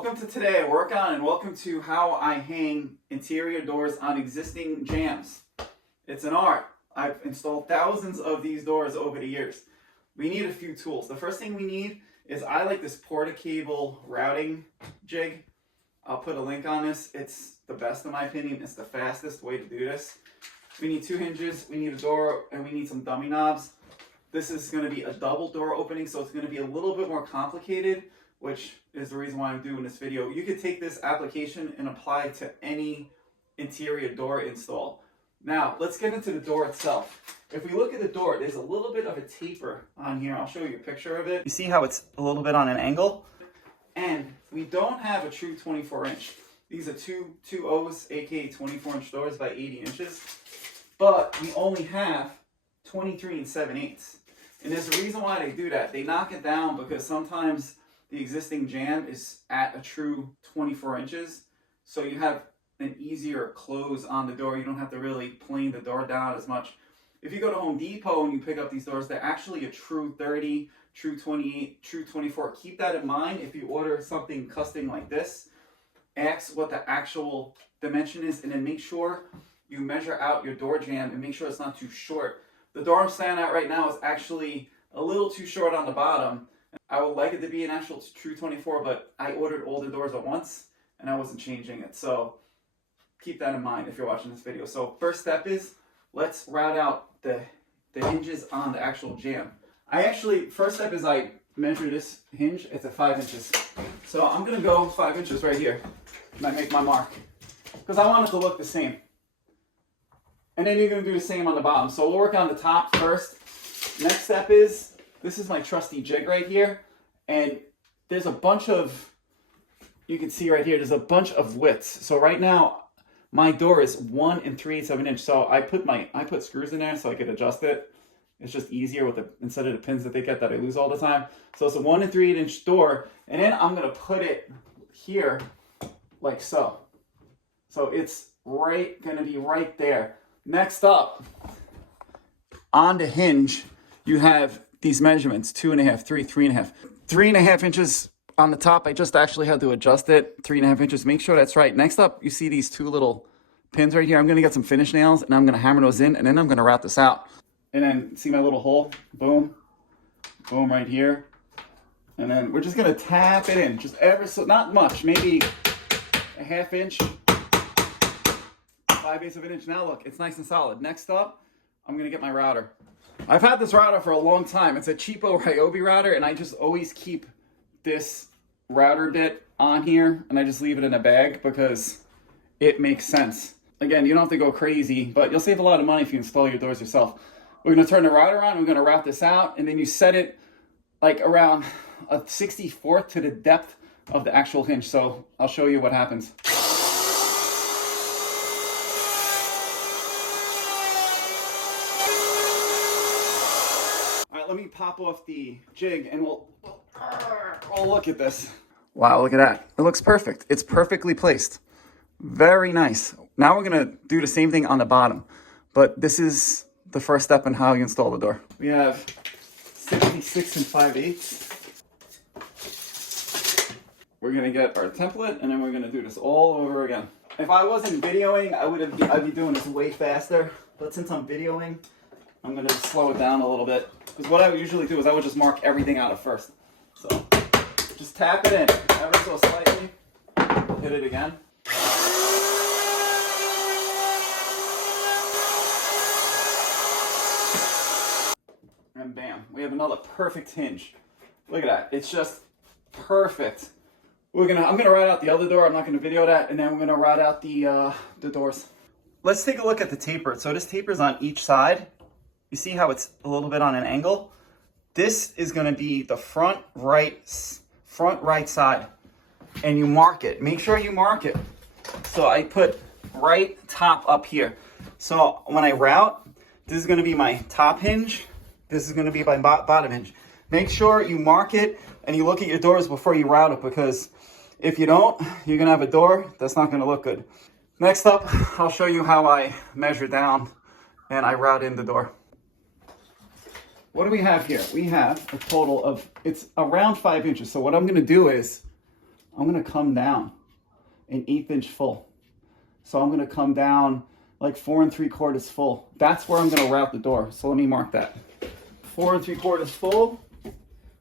Welcome to Today I Work On, and welcome to how I hang interior doors on existing jambs. It's an art. I've installed thousands of these doors over the years. We need a few tools. The first thing we need is, I like this porta-cable routing jig. I'll put a link on this. It's the best in my opinion. It's the fastest way to do this. We need 2 hinges, we need a door, and we need some dummy knobs. This is going to be a double door opening, so it's going to be a little bit more complicated, which is the reason why I'm doing this video. You could take this application and apply it to any interior door install. Now, let's get into the door itself. If we look at the door, there's a little bit of a taper on here. I'll show you a picture of it. You see how it's a little bit on an angle? And we don't have a true 24-inch. These are two O's, aka 24-inch doors by 80 inches. But we only have 23 7/8. And there's a reason why they do that. They knock it down because sometimes the existing jamb is at a true 24 inches. So you have an easier close on the door. You don't have to really plane the door down as much. If you go to Home Depot and you pick up these doors, they're actually a true 30, true 28, true 24. Keep that in mind if you order something custom like this. Ask what the actual dimension is, and then make sure you measure out your door jamb and make sure it's not too short. The door I'm standing at right now is actually a little too short on the bottom. I would like it to be an actual true 24, but I ordered all the doors at once and I wasn't changing it. So keep that in mind if you're watching this video. So first step is, let's route out the hinges on the actual jamb. First step is I measure this hinge. It's at 5 inches. So I'm gonna go 5 inches right here and I make my mark because I want it to look the same. And then you're gonna do the same on the bottom. So we'll work on the top first. Next step is, this is my trusty jig right here. And there's a bunch of, you can see right here, there's a bunch of widths. So right now, my door is 1 3/8 of an inch. So I put screws in there so I could adjust it. It's just easier with instead of the pins that they get that I lose all the time. So it's a 1 3/8 inch door. And then I'm gonna put it here like so. So it's gonna be right there. Next up, on the hinge, you have these measurements, 2.5, 3, 3.5. 3.5 inches on the top. I just actually had to adjust it, 3.5 inches. Make sure that's right. Next up, you see these 2 little pins right here. I'm gonna get some finish nails and I'm gonna hammer those in, and then I'm gonna route this out. And then see my little hole? Boom, boom right here. And then we're just gonna tap it in, just ever so, not much, maybe a 1/2 inch. 5/8 of an inch. Now look, it's nice and solid. Next up, I'm gonna get my router. I've had this router for a long time. It's a cheapo Ryobi router, and I just always keep this router bit on here, and I just leave it in a bag because it makes sense. Again, you don't have to go crazy, but you'll save a lot of money if you install your doors yourself. We're gonna turn the router on, we're gonna route this out, and then you set it like around a 64th to the depth of the actual hinge. So I'll show you what happens. Let me pop off the jig and we'll look at this. Wow, look at that. It looks perfect. It's perfectly placed. Very nice. Now we're gonna do the same thing on the bottom, but this is the first step in how you install the door. We have 66 5/8. We're gonna get our template and then we're gonna do this all over again. If I wasn't videoing, I'd be doing this way faster, but since I'm videoing, I'm gonna slow it down a little bit. Because what I would usually do is I would just mark everything out at first. So just tap it in ever so slightly. Hit it again. And bam, we have another perfect hinge. Look at that, it's just perfect. I'm gonna route out the other door. I'm not gonna video that, and then we're gonna route out the doors. Let's take a look at the taper. So this taper's on each side. You see how it's a little bit on an angle? This is gonna be the front right side. And you mark it. Make sure you mark it. So I put right top up here. So when I route, this is gonna be my top hinge. This is gonna be my bottom hinge. Make sure you mark it and you look at your doors before you route it, because if you don't, you're gonna have a door that's not gonna look good. Next up, I'll show you how I measure down and I route in the door. What do we have here? We have a total of, it's around 5 inches. So what I'm gonna do is, I'm gonna come down an 1/8 inch full. So I'm gonna come down like 4 3/4 full. That's where I'm gonna route the door. So let me mark that. 4 3/4 full.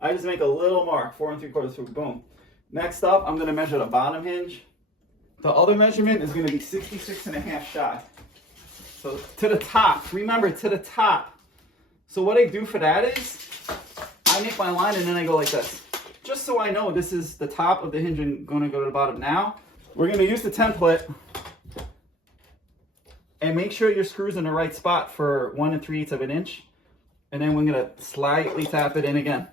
I just make a little mark, 4 3/4 full, boom. Next up, I'm gonna measure the bottom hinge. The other measurement is gonna be 66.5 shy. So to the top, remember, to the top. So what I do for that is, I make my line and then I go like this. Just so I know this is the top of the hinge and gonna go to the bottom. Now, we're gonna use the template and make sure your screw's in the right spot for 1 3/8 of an inch. And then we're gonna slightly tap it in again.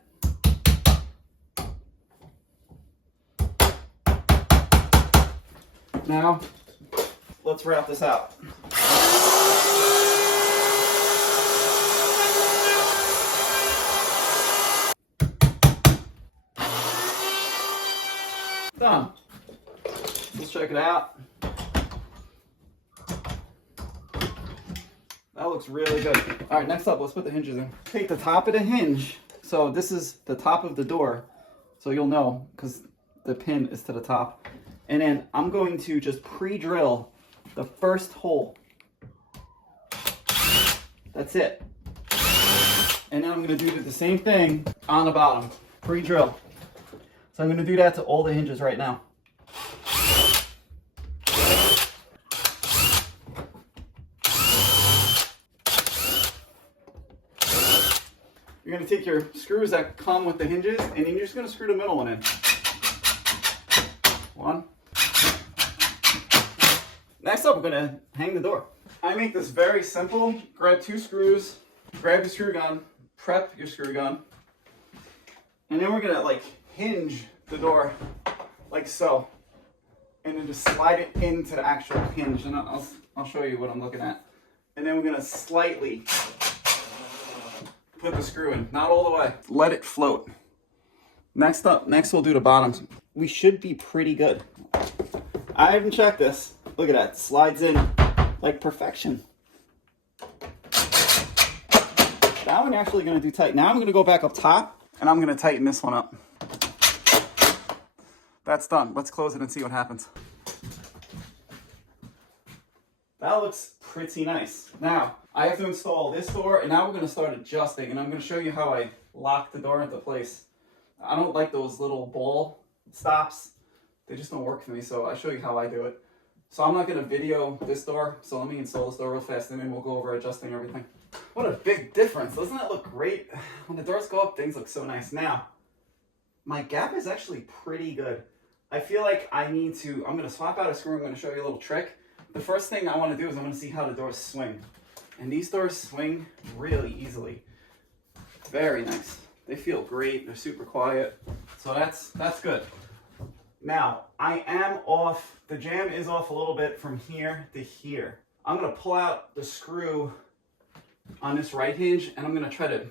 Now, let's wrap this out. Done. Let's check it out. That looks really good. All right, next up, let's put the hinges in. Take the top of the hinge. So this is the top of the door. So you'll know because the pin is to the top. And then I'm going to just pre-drill the first hole. That's it. And then I'm going to do the same thing on the bottom. Pre-drill. So I'm going to do that to all the hinges right now. You're going to take your screws that come with the hinges and then you're just going to screw the middle one in. One. Next up, we're going to hang the door. I make this very simple. Grab 2 screws, grab your screw gun, prep your screw gun, and then we're going to like hinge the door like so. And then just slide it into the actual hinge. And I'll show you what I'm looking at. And then we're going to slightly put the screw in. Not all the way. Let it float. Next we'll do the bottoms. We should be pretty good. I haven't checked this. Look at that. Slides in like perfection. That one actually going to do tight. Now I'm going to go back up top and I'm going to tighten this one up. That's done. Let's close it and see what happens. That looks pretty nice. Now, I have to install this door, and now we're going to start adjusting, and I'm going to show you how I lock the door into place. I don't like those little ball stops. They just don't work for me, so I'll show you how I do it. So I'm not going to video this door, so let me install this door real fast, and then we'll go over adjusting everything. What a big difference. Doesn't that look great? When the doors go up, things look so nice. Now, my gap is actually pretty good. I feel like I'm going to swap out a screw. I'm going to show you a little trick. The first thing I want to do is I want to see how the doors swing. And these doors swing really easily. Very nice. They feel great. They're super quiet. So that's good. Now, I am off. The jamb is off a little bit from here to here. I'm going to pull out the screw on this right hinge, and I'm going to try to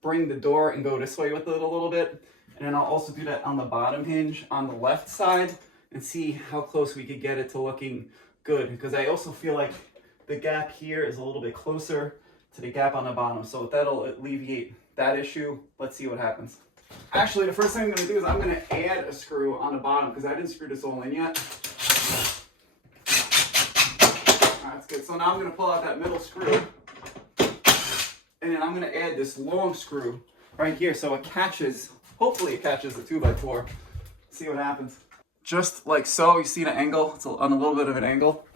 bring the door and go this way with it a little bit. And then I'll also do that on the bottom hinge on the left side and see how close we could get it to looking good. Because I also feel like the gap here is a little bit closer to the gap on the bottom. So that'll alleviate that issue. Let's see what happens. Actually, the first thing I'm going to do is I'm going to add a screw on the bottom because I didn't screw this all in yet. That's good. So now I'm going to pull out that middle screw. And then I'm going to add this long screw right here so it catches. Hopefully it catches the 2x4. See what happens. Just like so, you see the angle? It's on a little bit of an angle.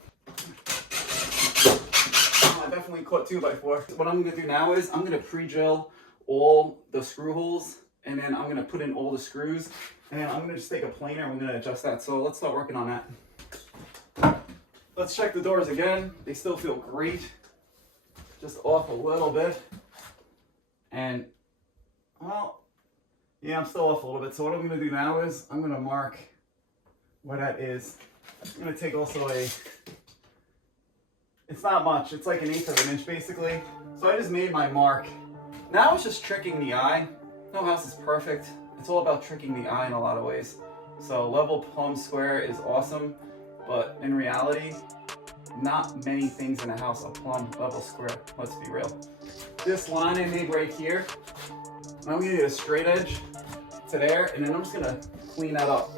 Oh, I definitely caught 2x4. What I'm going to do now is I'm going to pre-drill all the screw holes, and then I'm going to put in all the screws, and then I'm going to just take a planer and we're going to adjust that. So let's start working on that. Let's check the doors again. They still feel great. Just off a little bit. And, well, yeah, I'm still off a little bit. So what I'm going to do now is I'm going to mark where that is. I'm going to take also it's not much. It's like 1/8 of an inch basically. So I just made my mark. Now it's just tricking the eye. No house is perfect. It's all about tricking the eye in a lot of ways. So level plumb square is awesome, but in reality, not many things in a house are plumb level square. Let's be real. This line I made right here, I'm going to get a straight edge to there, and then I'm just going to clean that up.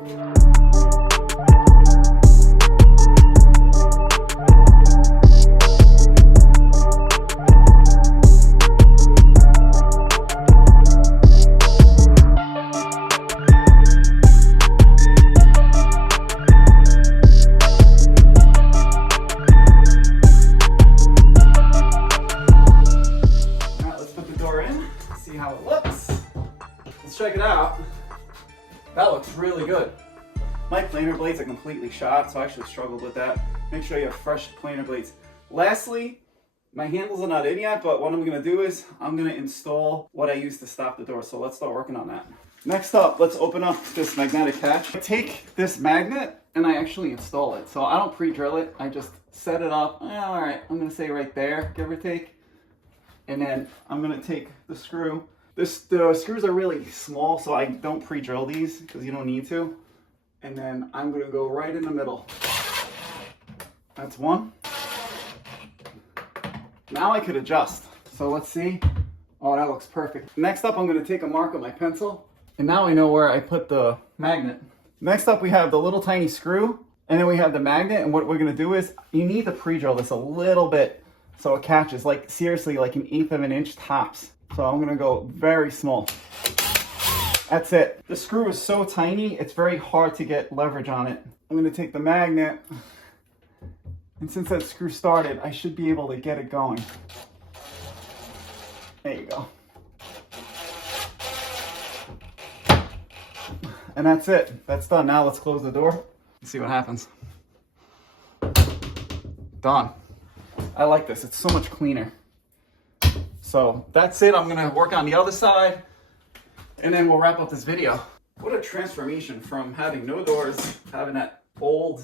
See how it looks. Let's check it out. That looks really good. My planer blades are completely shot, so I actually struggled with that. Make sure you have fresh planer blades. Lastly, my handles are not in yet, but what I'm gonna do is I'm gonna install what I use to stop the door. So let's start working on that. Next up, let's open up this magnetic catch. I take this magnet and I actually install it. So I don't pre-drill it, I just set it up. All right, I'm gonna say right there, give or take. And then I'm gonna take the screw. The screws are really small, so I don't pre-drill these because you don't need to. And then I'm gonna go right in the middle. That's one. Now I could adjust. So let's see. Oh, that looks perfect. Next up, I'm gonna take a mark with my pencil. And now I know where I put the magnet. Next up, we have the little tiny screw. And then we have the magnet. And what we're gonna do is, you need to pre-drill this a little bit so it catches, like seriously, like 1/8 of an inch tops. So I'm gonna go very small. That's it. The screw is so tiny, it's very hard to get leverage on it. I'm gonna take the magnet, and since that screw started, I should be able to get it going. There you go. And that's it. That's done. Now let's close the door and see what happens. Done. I like this. It's so much cleaner. So that's it. I'm going to work on the other side and then we'll wrap up this video. What a transformation from having no doors, having that old,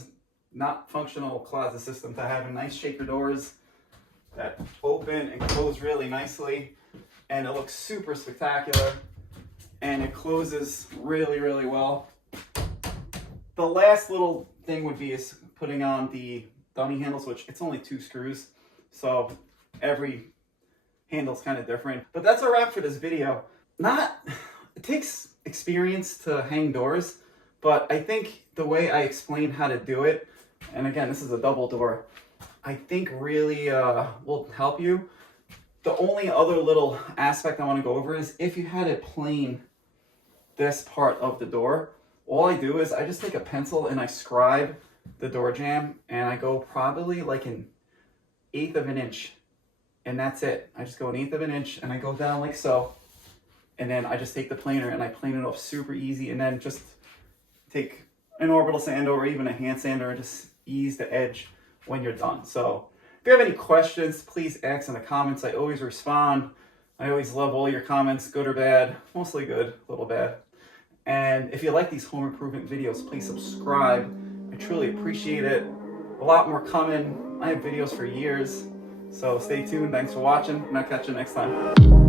not functional closet system, to having nice shaker doors that open and close really nicely. And it looks super spectacular. And it closes really, really well. The last little thing would be is putting on the dummy handles, which it's only 2 screws. So every handle's kind of different. But that's a wrap for this video. It takes experience to hang doors, but I think the way I explained how to do it, and again, this is a double door, I think really will help you. The only other little aspect I want to go over is if you had it plain, this part of the door, all I do is I just take a pencil and I scribe the door jamb, and I go probably like 1/8 of an inch, and that's it. I just go 1/8 of an inch and I go down like so, and then I just take the planer and I plane it off super easy, and then just take an orbital sander or even a hand sander and just ease the edge when you're done. So if you have any questions, please ask in the comments. I always respond. I always love all your comments, good or bad. Mostly good, a little bad. And if you like these home improvement videos, please subscribe. I truly appreciate it. A lot more coming. I have videos for years. So stay tuned. Thanks for watching, and I'll catch you next time.